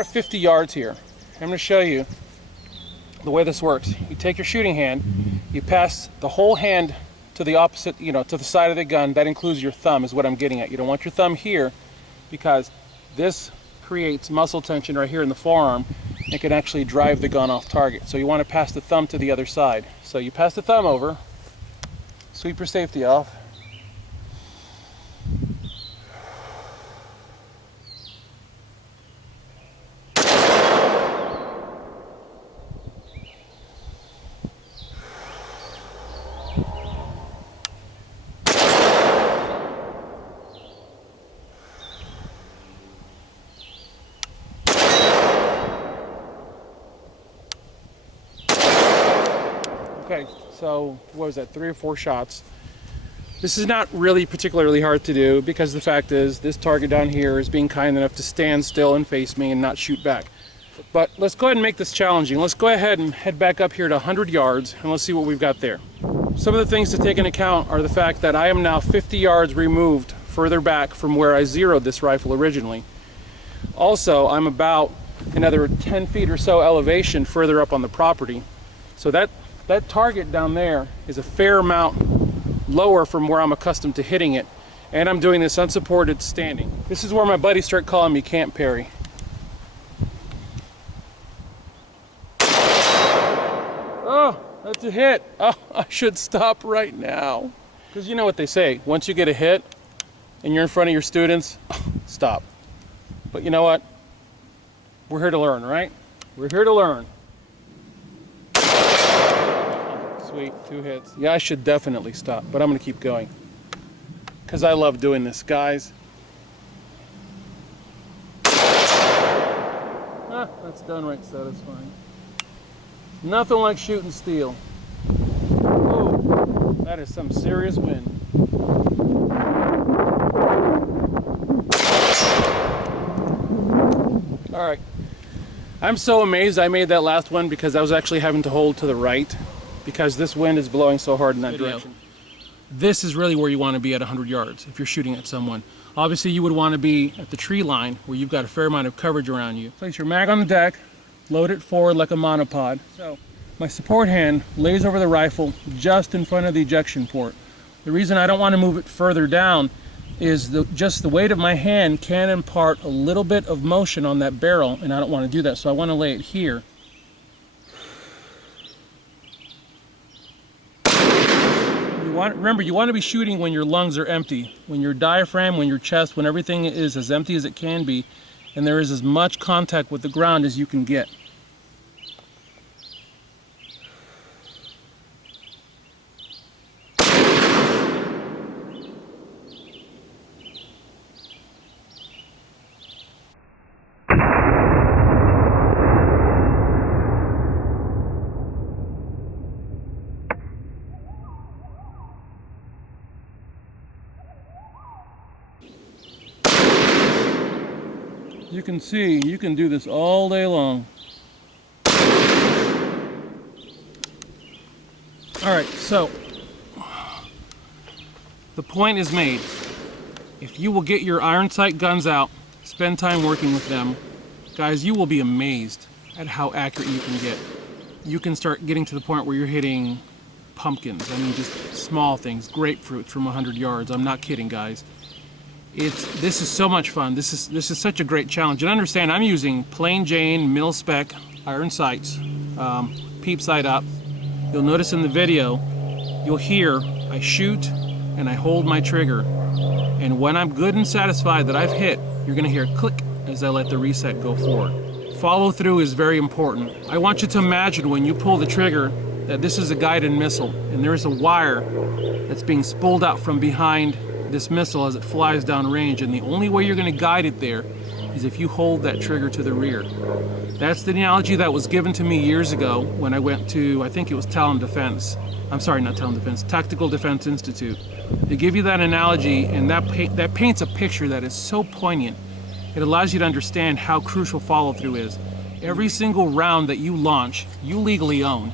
at 50 yards here. I'm going to show you the way this works. You take your shooting hand, you pass the whole hand to the opposite, to the side of the gun. That includes your thumb, is what I'm getting at. You don't want your thumb here because this creates muscle tension right here in the forearm. It can actually drive the gun off target. So you want to pass the thumb to the other side. So you pass the thumb over, sweep your safety off. Okay, so what was that, 3 or 4 shots? This is not really particularly hard to do because the fact is this target down here is being kind enough to stand still and face me and not shoot back. But let's go ahead and make this challenging. Let's go ahead and head back up here to 100 yards and let's see what we've got there. Some of the things to take into account are the fact that I am now 50 yards removed further back from where I zeroed this rifle originally. Also, I'm about another 10 feet or so elevation further up on the property. So that target down there is a fair amount lower from where I'm accustomed to hitting it, and I'm doing this unsupported standing. This is where my buddies start calling me Camp Perry. Oh, that's a hit. Oh, I should stop right now. Because you know what they say, once you get a hit and you're in front of your students, stop. But you know what? We're here to learn, right? We're here to learn. Sweet, 2 hits. Yeah, I should definitely stop, but I'm going to keep going. Because I love doing this, guys. Ah, that's done right satisfying. Nothing like shooting steel. Oh, that is some serious wind. All right. I'm so amazed I made that last one because I was actually having to hold to the right because this wind is blowing so hard in that direction. This is really where you want to be at 100 yards if you're shooting at someone. Obviously you would want to be at the tree line where you've got a fair amount of coverage around you. Place your mag on the deck, load it forward like a monopod. So my support hand lays over the rifle just in front of the ejection port. The reason I don't want to move it further down is just the weight of my hand can impart a little bit of motion on that barrel, and I don't want to do that, so I want to lay it here. Remember, you want to be shooting when your lungs are empty, when your diaphragm, when your chest, when everything is as empty as it can be, and there is as much contact with the ground as you can get. You can see, you can do this all day long. Alright, so the point is made. If you will get your iron sight guns out, spend time working with them, guys, you will be amazed at how accurate you can get. You can start getting to the point where you're hitting pumpkins. I mean, just small things, grapefruit from 100 yards. I'm not kidding, guys. This is so much fun. This is such a great challenge. And understand, I'm using plain Jane mil-spec iron sights, peep sight up. You'll notice in the video, you'll hear I shoot and I hold my trigger. And when I'm good and satisfied that I've hit, you're gonna hear click as I let the reset go forward. Follow through is very important. I want you to imagine when you pull the trigger that this is a guided missile and there is a wire that's being spooled out from behind this missile as it flies down range, and the only way you're going to guide it there is if you hold that trigger to the rear. That's the analogy that was given to me years ago when I went to, I think it was Talon Defense. I'm sorry, not Talon Defense, Tactical Defense Institute. They give you that analogy, and that paints a picture that is so poignant. It allows you to understand how crucial follow-through is. Every single round that you launch, you legally own.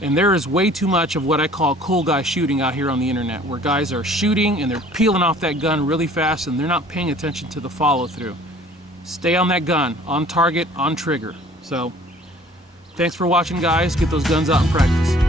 And there is way too much of what I call cool guy shooting out here on the internet, where guys are shooting and they're peeling off that gun really fast and they're not paying attention to the follow through. stay on that gun, on target, on trigger. So, thanks for watching, guys. Get those guns out and practice.